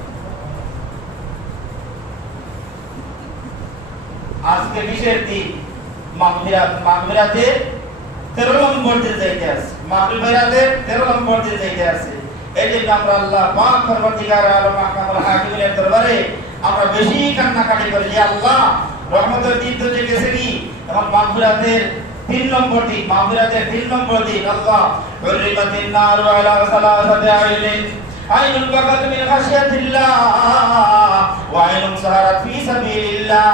আজকে বিশেষ দিন মাগফিরাত। মাগফিরাতে 13 নম্বর দিন যাইতে আছে। মাগফিরাতে 13 নম্বর দিন যাইতে আছে। এই জন্য আমরা আল্লাহ পাক পরবর্তীকার আলম মাহকামুল হাকিমের দরবারে আমরা বেশি কান্নাকাটি করি যে আল্লাহ রহমতের দিন তো যে গেছে কি, এবং মাগফিরাতের 3 নম্বর দিন, মাগফিরাতের 3 নম্বর দিন আল্লাহ হুরিমাতিন নার আলা সালাসাতি আইনিন, আইনুল বাকাত মিন খাশিয়াতিল্লাহ, ওয়া আইনুন সাহারাত ফি সাবিলিল্লাহ,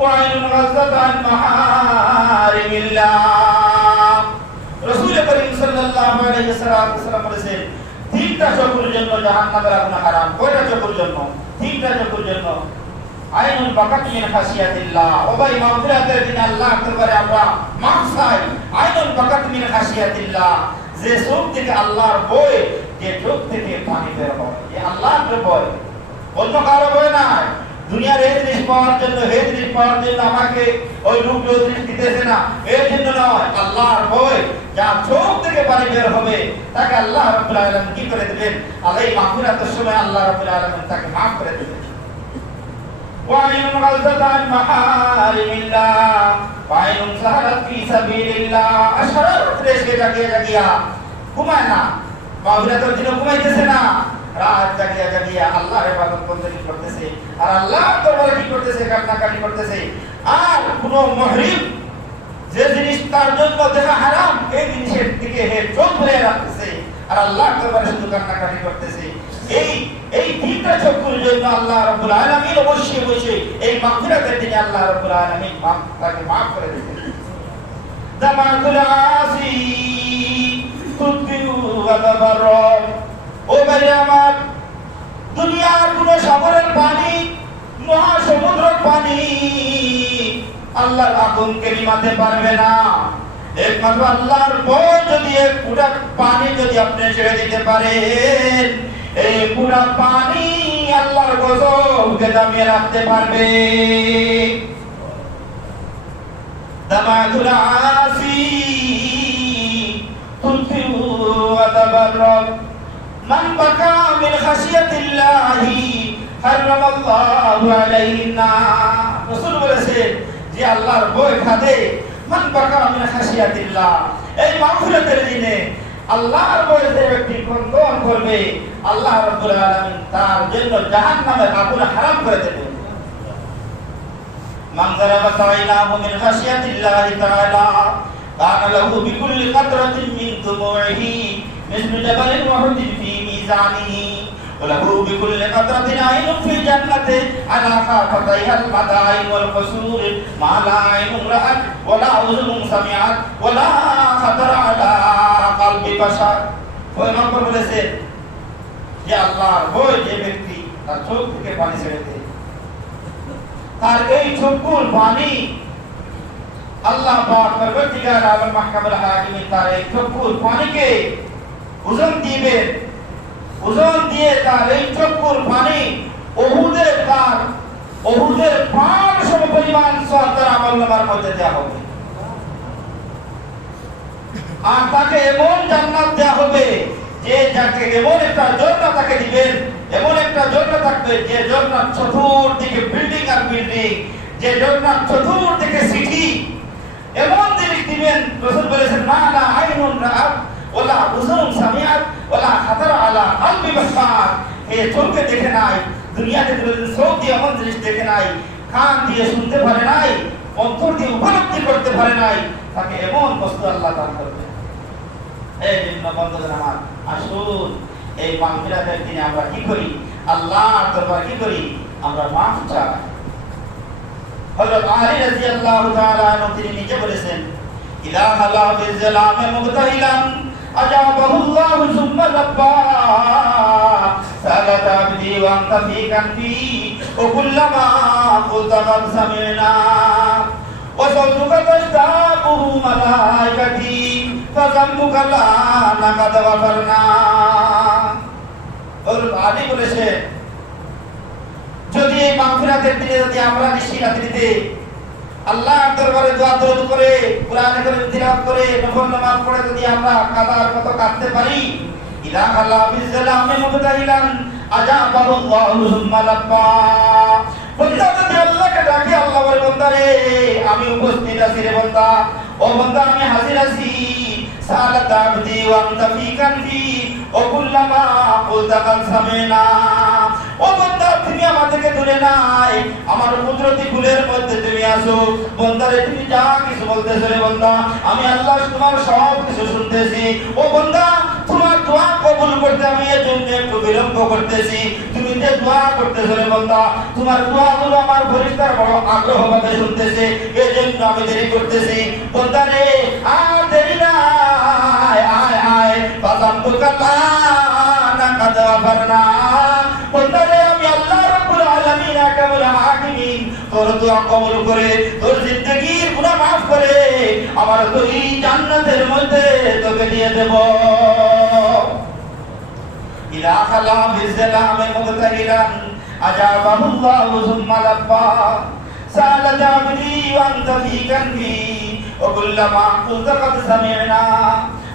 ওয়া আইনুন গাযাত আন মাহারিমিল্লাহ। রাসূল করিম সাল্লাল্লাহু আলাইহি ওয়াসাল্লাম বলেছেন, 3টা চোখের জন্য জাহান্নামের আগুন হারাম। কয়টা চোখের জন্য? 3টা চোখের জন্য। আইনুল বাকাত মিন খাশিয়াতিল্লাহ, ও ভাই মাগফিরাতের দিন আল্লাহর দরবারে আমরা মাফ চাই। আইনুল বাকাত মিন খাশিয়াতিল্লাহ, যে চোখ থেকে আল্লাহর ভয়, যে চোখ থেকে পানি বের হয়, এই আল্লাহর ভয়, অন্য কারো ভয় নাই। দুনিয়ার এই জিনিস পাওয়ার জন্য, এই জিনিস পাওয়ার জন্য আমাকে ওই লোক জিনিস দিতেছে না, এর জন্য নয়, আল্লাহর ভয়। যার চোখ থেকে পানি বের হবে তাকে আল্লাহ রাব্বুল আলামিন কি করে দিবেন? আলাই মাগফিরাতের সময় আল্লাহ রাব্বুল আলামিন তাকে maaf করে দিবেন। ওয়াইনুন গাযাত আন মাহারিমিল্লাহ, ওয়াইনুন সাহারাত ফি সাবিলিল্লাহ। আশরার ত্রেশকে জাগিয়া জাগিয়া ঘুমায় না, মাগফিরাতের দিনে ঘুমাইতেছে না, রাত জাগিয়া জাগিয়া আল্লাহর ইবাদত বন্দেগী করতেছে, আর আল্লাহর দরবারে কি করতেছে? কান্নাকাটি করতেছে। আর কোন মুহরিম যে জিনিস তার জন্য দেখা হারাম, এই জিনিসের দিকে হে চোখ ধরে রাখতেছে, আর আল্লাহর দরবারে শুধু কান্নাকাটি করতেছে। এই 3টা চোখের জন্য আল্লাহ রাব্বুল আলামিন অবশ্যই অবশ্যই এই মাগফিরাতের দিনে আল্লাহ রাব্বুল আলামিন তাকে maaf করে দিবেন। দামাতুল আসি তুতিউ ওয়া তাবারর। ও ভাই আমার, দুনিয়ার কোন সাগরের পানি, মহাসমুদ্রের পানি আল্লাহর আগুনকে নিভাতে পারবে না। একমাত্র আল্লাহর ভয় যদি এক পুরা পানি যদি আপনি ছেড়ে দিতে পারেন, এই পুরা পানি আল্লাহর গজবকে দামিয়ে রাখতে পারবে। দামাতুল আসি তুতিউ ওয়া তাবারর, মান বাকা মিন খাশিয়াতিল্লাহি হারামাল্লাহু আলাইহিন নার। রাসূল বলেছেন যে আল্লাহর ভয় খাদে, মান বাকা মিন খাশিয়াতিল্লাহ, এই মাগফিরাতের দিনে আল্লাহর ভয়ে যে ব্যক্তি ক্রন্দন করবে, আল্লাহ রাব্বুল আলামিন তার জন্য জাহান্নামের আগুন হারাম করে দেবেন। মান যারাবা তাইনাহু মিন খাশিয়াতিল্লাহি তাআলা কানা লাহু বিকুল্লি কাতরাতিন মিন দুমুইহি মিসলু জাবালিন ওয়াহুদিন ফি মিজানিহি ওয়া লাহু বিকুল্লি কাতরাতিন আইনুন ফিল জান্নাতি আলা খাফাতাইহাল মাদাইন ওয়াল কুসুর মা লা আইনুন রাআত ওয়া লা উযুনুন সামিআত ওয়া লা খাতারা আলা কলবি বাশার। ওই নম্বর বলেছে যে আল্লাহর ভয় যে ব্যক্তি তার চোখ থেকে পানি ছেড়ে দেয়, তার এই চোখের পানি আল্লাহ পাক পরবর্তীকার আলম মাহকামুল হাকিম তার এই চোখের পানিকে ওজন দিবেন। ওজন দিয়ে তার এই চোখের পানি ওহুদের পাহাড় সমপরিমাণ সওয়াব তার আমলনামার মধ্যে দেওয়া হবে। আর তাকে এমন জান্নাত দেওয়া হবে যে যাকে এমন একটা জান্নাত তাকে দিবেন, এমন একটা জান্নাত থাকবে যে জান্নাত চতুর্দিকে বিল্ডিং আর বিল্ডিং, যে জান্নাত চতুর্দিকে সিটি, এমন জিনিস দিবেন। রাসূল বলেছেন মা লা আইনুন রাআত ওয়ালা উযুনুন সামিআত ওয়ালা খাতারা আলা কলবি বাশার। এই চোখে দেখে নাই, দুনিয়াতে কোনদিন চোখ দিয়ে এমন জিনিস দেখে নাই, কান দিয়ে শুনতে পারে নাই, অন্তর দিয়ে উপলব্ধি করতে পারে নাই, তাকে এমন বস্তু আল্লাহ দান করবে। এই জন্য বন্ধুগণ আমার, আসুন এই মাগফিরাতের দিনে আমরা কি করি? আল্লাহর দরবারে কি করি আমরা মাফ চাই। হযরত আলী রাদিয়াল্লাহু তাআলা আনহু তিনি নিজে বলেছেন, ইলা হালা বিজলামে মুবতাহিলান আজাবাহুল্লাহু সুম্মা রাব্বা সালাত আবদি ওয়া আনতা ফি কানফি ওয়া কুল্লামা কুলতা কাদ সামি'না ওয়া সাউতুকা তাশতাবুহু মালাইকাতি ফাযাম্বুকা লা নাকাদ গাফারনা। হযরত আলী বলেছেন, যদি এই মাগফিরাতের দিনে যদি আমরা নিশি রাত্রিতে আল্লাহর দরবারে দোয়া দরুদ করে কোরআন কারীম তিলাওয়াত করে নফল নামাজ পড়ে যদি আমরা কাদার মতো কাঁদতে পারি, ইলা আল্লাহ বিজলামে মুবতাহিলান আজাবাহুল্লাহু সুম্মা লাব্বা। বান্দা যদি আল্লাহকে ডাকে, আল্লাহ বলে, বান্দা রে আমি উপস্থিত আছি রে বান্দা, ও বান্দা আমি হাজির আছি। সালাত আবদি ওয়া আনতা ফি কানফি ওয়া কুল্লামা কুলতা কাদ সামি'না। ও বান্দা তুমি আমাদেরকে দূরে নাই, আমার কুদরতি কুলের মধ্যে তুমি আছো। বান্দারে তুমি যা কিছু বলতেছো রে বান্দা, আমি আল্লাহ তোমার সব কিছু শুনতেছি। ও বান্দা তোমার দোয়া কবুল করতে আমি এর জন্য একটু বিলম্ব করতেছি। তুমি যে দোয়া করতেছো রে বান্দা, তোমার দোয়াগুলো আমার ফেরেশতার বড় আগ্রহ ভাবে শুনতেছে, এর জন্য আমি দেরি করতেছি। বান্দা রে আর দেরি নাই, আয় আয় ফাযাম্বুকা লা নাকাদ গাফারনা। বান্দা রে আমি আল্লাহ রাব্বুল আলামিন আকামুল হাকিমিন তোর দোয়া কবুল করে তোর জিন্দেগীর গুনাহ মাফ করে আমার তুই জান্নাতের মধ্যে তোকে দিয়ে দেব। ইলা খালা বিজলামে মুবতাহিলান আজাবাহুল্লাহু সুম্মা লাব্বা সালাত আবদি ওয়া আনতা ফি কানফি ওয়া কুল্লামা কুলতা কাদ সামি'না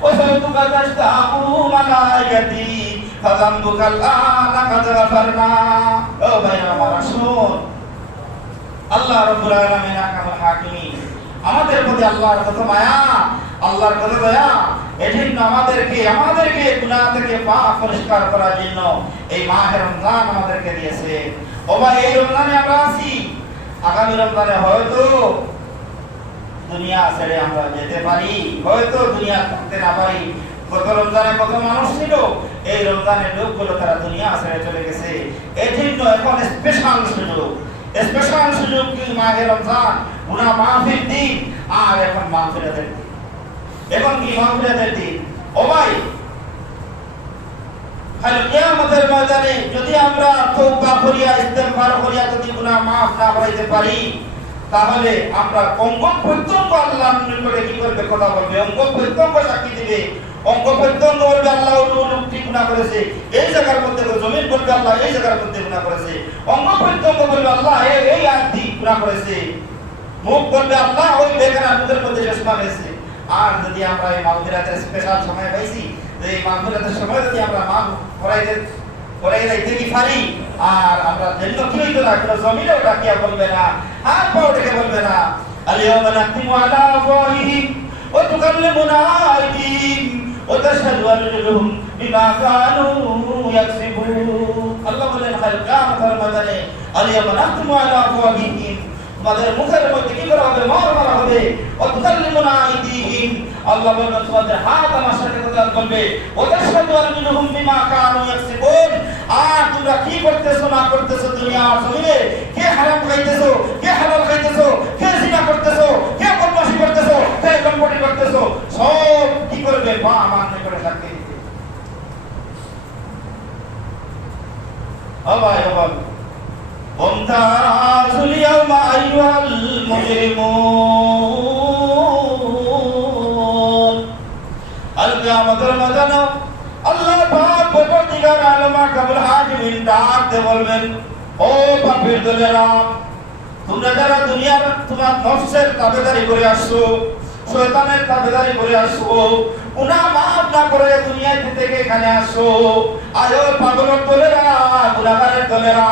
ওয়া সাউতুকা তাশতাবুহু মালাইকাতি ফাযাম্বুকা লা নাকাদ গাফারনা। ও ভাইরা আমার, শুনুন, আল্লাহ রাব্বুল আলামিন আকামুল হাকিমিন আমাদের প্রতি আল্লাহর কত মায়া, আল্লাহর কত দয়া। এজন্য আমাদেরকে গুনাহ থেকে পাক পরিষ্কার করার জন্য এই মাহে রমজান আমাদেরকে দিয়েছে। ও ভাই, এই রমজানে আমরা আছি, আগামী রমজানে হয়তো দুনিয়া ছেড়ে আমরা যেতে পারি, হয়তো দুনিয়া থাকতে না পারি। গত রমজানে কত মানুষ ছিল, এই রমজানের লোকগুলো তারা দুনিয়া ছেড়ে চলে গেছে। এজন্য এখন স্পেশাল সুযোগ কি মাহে রমজান, গুনাহ মাফির দিন, আর এখন মাগফিরাতের দিন। এখন কি মাগফিরাতের দিন? ও ভাই, কাল কিয়ামতের ময়দানে যদি আমরা তওবা করিয়া ইস্তেগফার করিয়া যদি গুনাহ মাফ না করাইতে পারি, তাহলে আমরা অঙ্গ প্রত্যঙ্গ আল্লাহর নিকটে কি করবে? কথা বলবে, অঙ্গ প্রত্যঙ্গ সাক্ষী দিবে। অঙ্গ প্রত্যঙ্গ বলবে আল্লাহ লোকটি গুনাহ করেছে, এই জায়গার মধ্যে জমিন বলবে আল্লাহ এই জায়গার মধ্যে গুনাহ করেছে। অঙ্গ প্রত্যঙ্গ বলবে আল্লাহ এই আয়াতটি গুনাহ করেছে। মুখ বলবে আল্লাহ ওই বেগানার মুখের মধ্যে চশমা গেছে। আর যদি আমরা এই মাগফিরাতের স্পেশাল সময় পাইছি, এই মাগফিরাতের সময় যদি আমরা মাফ করাইতে কি পারি, আর আমরা জন্য কি হইতো না, কোনো জমিনেও ডাকিয়া বলবে না, হাত পাও ডেকে বলবে না, আল-ইয়াওমা নাখতিমু আলা আফওয়াহিহিম ওয়া তুকাল্লিমুনা আইদিহিম ওয়া তাশহাদু আরজুলুহুম বিমা কানু ইয়াকসিবুন। আল্লাহ বলেন কিয়ামতের ময়দানে আল-ইয়াওমা নাখতিমু আলা আফওয়াহিহিম, তোমাদের মুখের মধ্যে কি করা হবে? মার মারা হবে। ওয়া তুকাল্লিমুনা আইদিহিম, আল্লাহ বলেন তোমাদের হাত আমার সাথে কথা বলবে। ওয়া তাশহাদু আরজুলুহুম বিমা কানু ইয়াকসিবুন, আর তোমরা কি করতেছো না করতেছো দুনিয়ার জমিনে, কে হারাম খাইতেছো, কে হালাল খাইতেছো, কে জিনা করতেছো, কে বদমাশি করতেছো, কে লম্পটি করতেছো, সব কি করবে? মা আমার নিকটে সাক্ষী দিতে। আল্লাহ ওমতাজুল ইয়াওমা আইয়ুহাল মুজরিমুন। আল কিয়ামতের ময়দানে আল্লাহ পাক পরদিগার আলম আকামুল হাকিমিন ডাকতে বলবেন, ও পাপীর দলেরা, তোমরা যারা দুনিয়ার তোমার নফসের তাবেদারি করে আসছো, শয়তানের তাবেদারি করে আসছো, গুনাহ মাফ না করে দুনিয়া থেকে এখানে আসছো, আয়ো পাগলের দলেরা, গুনাহগারের দলেরা,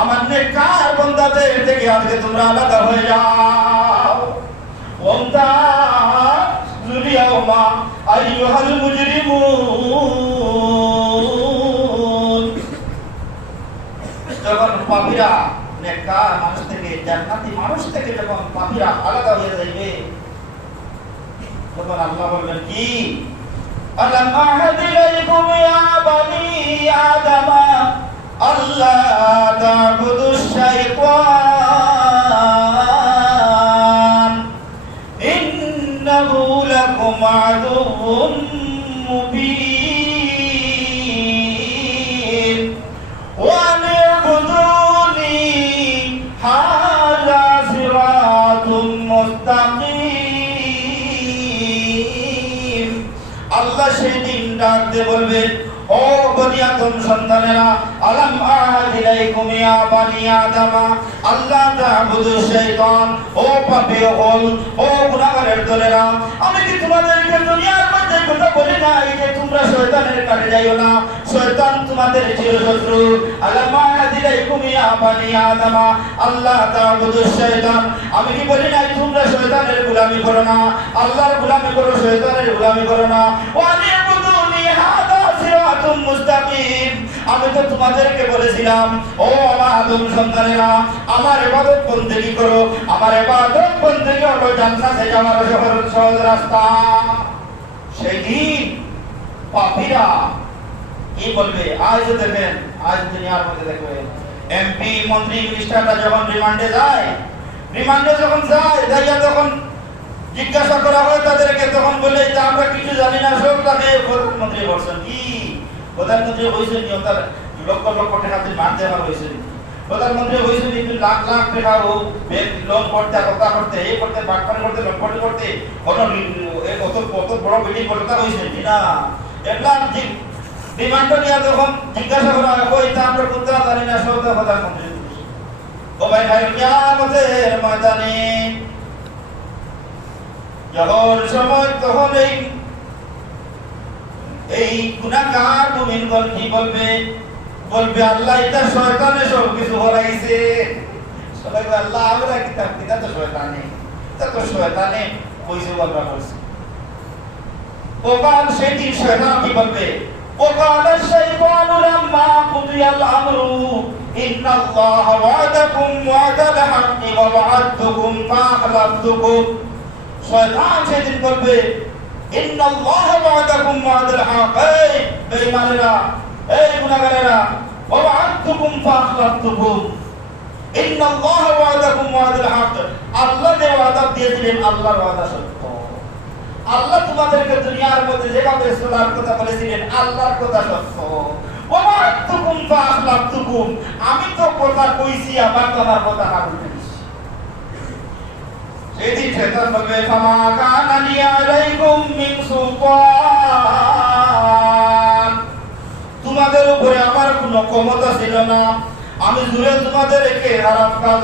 আমার নেককার বান্দাদের থেকে আজকে তোমরা আলাদা হয়ে যাও। ওমতাজুল ইয়াওমা আইয়ুহাল মুজরিমুন। যখন পাপীরা নেককার মানুষ থেকে, জান্নাতি মানুষ থেকে যখন পাপীরা আলাদা হয়ে যাবে, তখন আল্লাহ বলবেন কি? আলাম আহাদ ইলাইকুম ইয়া বানি আদম বলবে, ও বনি আদম সন্তানেরা, আলাম আহাদ ইলাইকুম ইয়া বানি আদম আল্লা তা'বুদু শাইতান, ও পাপী হল, ও গুনাহগারের দলেরা, আমি কি তোমাদেরকে দুনিয়ার মধ্যে কথা বলি না যে তোমরা শয়তানের কাছে যাইও না, শয়তান তোমাদের চিরশত্রু। আলাম আহাদ ইলাইকুম ইয়া বানি আদম আল্লা তা'বুদু শাইতান, আমি কি বলি না তোমরা শয়তানের গোলামি করো না, আল্লাহর গোলামি করো, শয়তানের গোলামি করো না। ওয়া নি'বুদুনি হাদা সিরাতুম মুস্তাকিম, আমি তো তোমাদেরকে বলেছিলাম, ও আমার আদম সন্তানেরা, আমার ইবাদত বন্দেগী করো, আমার ইবাদত বন্দেগী হলো জান্নাতে যাওয়ার সহজ রাস্তা। সেই দিন পাপীরা কি বলবে? আজ দেখেন, আজ দুনিয়ার মধ্যে দেখবেন এমপি মন্ত্রী মিনিস্টাররা যখন রিমান্ডে যায়, যাইয়া তখন জিজ্ঞাসা করা হয় তাদেরকে, তখন বলে যে আমরা কিছু জানি না, সব তাকে প্রধানমন্ত্রী বলছেন। কি প্রধানমন্ত্রী হয়েছেন? তার লক্ষ লক্ষ টাকা মান দেওয়া হয়েছে। প্রধানমন্ত্রী হয়েছেন কিন্তু লাখ লাখ টাকা লোন করতে, কথা করতে, এই করতে, বাটপানি করতে, লটপটি করতে, কত বড় বিল্ডিং করতে হয়েছে না। এগুলা ডিমান্ড নিয়ে তখন জিজ্ঞাসা করা হয়, তা আমরা কোনটা জানি না, সব প্রধানমন্ত্রী। ও ভাই ভাই, কিয়ামতের ময়দানে যখন সময়, তখন এই গুনাহগার মুমিনগণ কি বলবে? বলবে, আল্লাহ এটা শয়তানে সব কিছু হরাইছে। সবাই বলে, আল্লাহ আমরা কিতা তো শয়তানে, তা তো শয়তানে কইছে, আমরা বলছি। ওকাল সেটি শয়তান কি বলবে? ওকাল শাইতানু লাম্মা কুদিয়াল আমরু ইন্নাল্লাহা ওয়াদাকুম ওয়াদাল হাক্কি ওয়া ওয়া'আদতুকুম ফাআখলাফতুকুম। শয়তান সেদিন বলবে, ইন্নাল্লাহা ওয়াদাকুম ওয়াদাল হাক্ক, এই বেঈমানেরা, এই গুনাহগারেরা, ওয়া ওয়া'আদতুকুম ফাআখলাফতুকুম। ইন্নাল্লাহা ওয়াদাকুম ওয়াদাল হাক্ক, আল্লাহ যে ওয়াদা দিয়েছিলেন, আল্লাহর ওয়াদা সত্য। আল্লাহ তোমাদেরকে দুনিয়ার মধ্যে যেভাবে চলার কথা বলেছিলেন, আল্লাহর কথা সত্য। ওয়া ওয়া'আদতুকুম ফাআখলাফতুকুম, আমি তো কথা কইছি, আবার তোমার কথা কাটতে দিছি। সেদিন শয়তান বলবে, ফামা কানা লি আলাইকুম মিন সুলতান, তোমাদের উপরে আমার কোনো ক্ষমতা ছিল না। আমি জুড়ে তোমাদেরকে খারাপ কাজ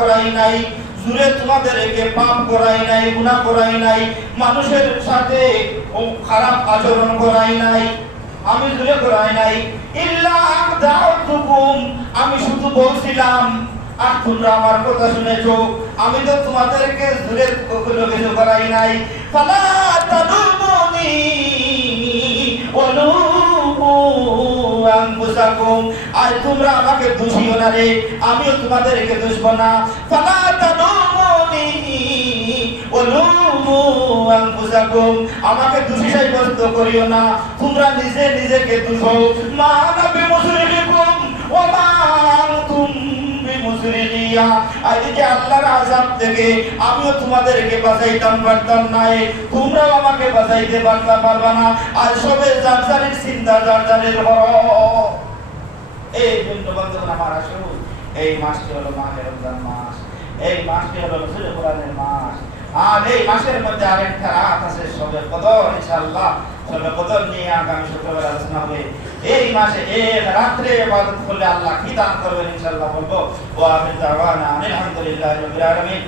করাই নাই, জুড়ে তোমাদেরকে পাপ করাই নাই, গুনাহ করাই নাই, মানুষের সাথে খারাপ আচরণ করাই নাই, আমি জুড়ে করাই নাই। ইল্লা আদাউতুকুম, আমি শুধু বলছিলাম আর তোমরা আমার কথা শুনেছো, আমি তো তোমাদেরকে জুড়ে কোনো কিছু করাই নাই। ফালা তাদুমুনি ওয়ালুমু আনফুসাকুম, আর তোমরা আমাকে দোষিও না রে, আমিও তোমাদেরকে দোষব না। ফালা তাদুমুনি ওয়ালুমু আনফুসাকুম, আমাকে দোষী সাব্যস্ত করিও না, তোমরা নিজে নিজেকে দোষো। মা আনা বিমুসরিকুম ওয়া মা আনতুম বিমুসরিয়া, আজকে আল্লাহর আযাব থেকে আমিও তোমাদেরকে বাঁচাইতাম পারতাম না, তোমরাও আমাকে বাঁচাইতে পারবা না। আর সবে যার যারের চিন্তা, যার যারের হর। এই বন্ধুবান্ধব আমার আসুন, এই মাসটি হলো মাহে রমজান মাস, এই মাসটি হলো নজরুল কোরআনের মাস। আর এই মাসের মধ্যে আরেকটা রাত আছে শবে কদর, ইনশাআল্লাহ শবে কদর নিয়ে আগামী শুক্রবার আলোচনা হবে। এই মাসে এক রাত্রে ইবাদত করলে আল্লাহ কি দান করবেন ইনশাআল্লাহ বলবো। ওয়া আমিন দাওয়ানা আলহামদুলিল্লাহি রাব্বিল আলামিন।